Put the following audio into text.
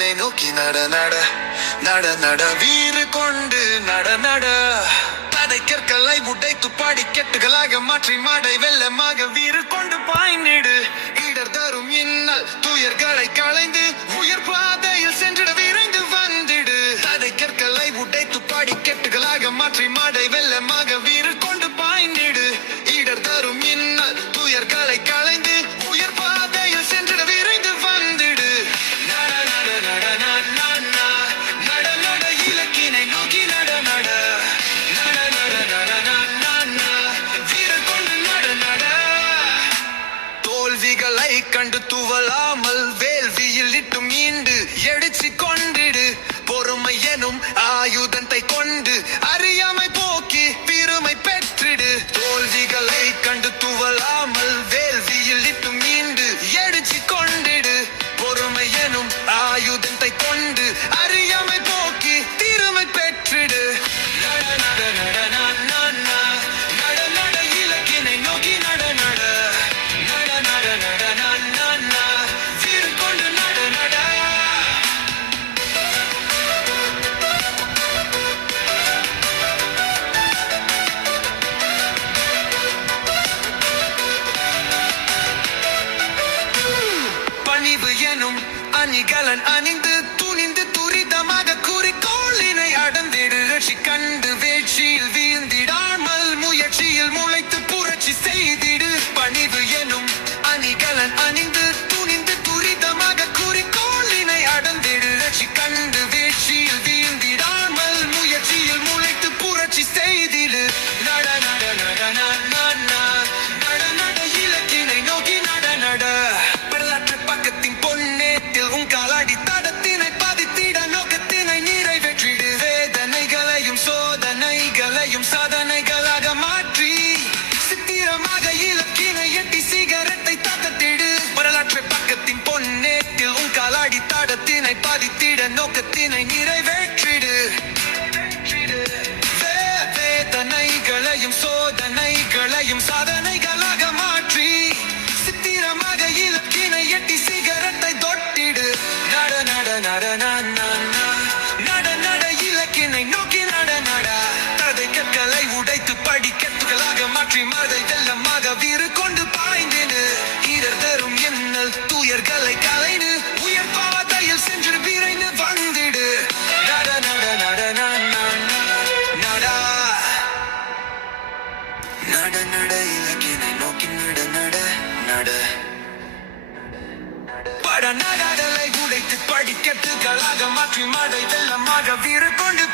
இலக்கினை நோக்கி நட நட நட நட வீறு கொண்டு நட நட தடை கற்களை உடைத்து படிக்கட்டுகளாக மாற்றி மாடை வெள்ளமாக வீறு கொண்டு பாய்ந்திடு இடர் தரும் இன்னல் துயர்களை களைந்து உயர் பாதையில் சென்றிட விரைந்து வந்திடு தடை கற்களை உடைத்து படிக்கட்டுகளாக மாற்றி மாடை வெள்ளமாக வீறு கொண்டு பாய்ந்திடு இடர் தரும் இன்னல் துயர்களை களைந்து உயர் பாதையில் சென்றிட விரைந்து வந்திடு நட நட நட நட நட நட இலக்கினை நோக்கி நட நட நட நட நட நட வீரர் கொண்டு நட நட தோல்விகளை கண்டு துவலாமல் வேள்வியில் இட்டு மீண்டு எடுத்து கொண்டிடு பொறுமை எனும் ஆயுதத்தை கொண்டு அறியாமை போக்கி பெருமை பெற்றிடு தோல்விகளை கண்டு துவலாமல் வேள்வியில் இட்டு மீண்டு எடுத்து கொண்டிடு பொறுமை எனும் ஆயுதத்தை கொண்டு அறியாமை போக்கி பெருமை பெற்றிடு நட நட நட நட நட நட இலக்கினை நோக்கி நட நட நட நட நட நட வீறு கொண்டு நட நட பணிவு எனும் அணிகலன் அணிந்து துணிந்து துரிதமாக குறிக்கோளினை அடந்திடு ரட்சி கண்டு வேட்சியில் வீழ்ந்திடாமல் முயற்சியில் முளைத்து புரட்சி செய்திடு பணிவு எனும் அணிகலன் அணிந்து துணிந்து துரிதமாக குறிக்கோளினை அடந்திடு ரட்சி கண்டு வேட்சியில் வீழ்ந்திடாமல் முயற்சியில் முளைத்து புரட்சி செய்திடு நட நட நட நட நட இலக்கினை நோக்கி நட நட வரலாற்று பக்கத்தின் பொன்னேட்டில் உன் காலடி தடத்தினை பதித்திட நோக்கத்தினை நிறைவேற்றிடு வேதனைகளையும் சோதனைகளையும் சாதனைகளாக மாற்றி சித்திரமாக இலக்கினை எட்டி சிகரத்தை தகத்திடு வரலாற்று பக்கத்தின் பொன்னேட்டில் உன் காலடி தடத்தினை பதித்திட நோக்கத்தினை நிறைவேற்றிடு வேதனைகளையும் சோதனைகளையும் சாதனைகளாக மாற்றி சித்திரமாக இலக்கினை எட்டி சிகரத்தை தொட்டிடு நட நட நட நட நட இலக்கினை நோக்கி நட நட தடை கற்களை உடைத்து படிக்கட்டுகளாக மாற்றி மதை வெள்ளமாக வீறு கொண்டு பாய்ந்திடு இடர் தரும் எண்ணல் துயர்களை களைந்து உயர் பாதையில் சென்று விரைந்து வந்திடு நட நட நட நடா நட நட இலக்கினை நோக்கி நட நட நட பட நடாடலை உடைத்து படிக்கட்டுகளாக மாற்றி மடை வெள்ளமாக வீறு கொண்டு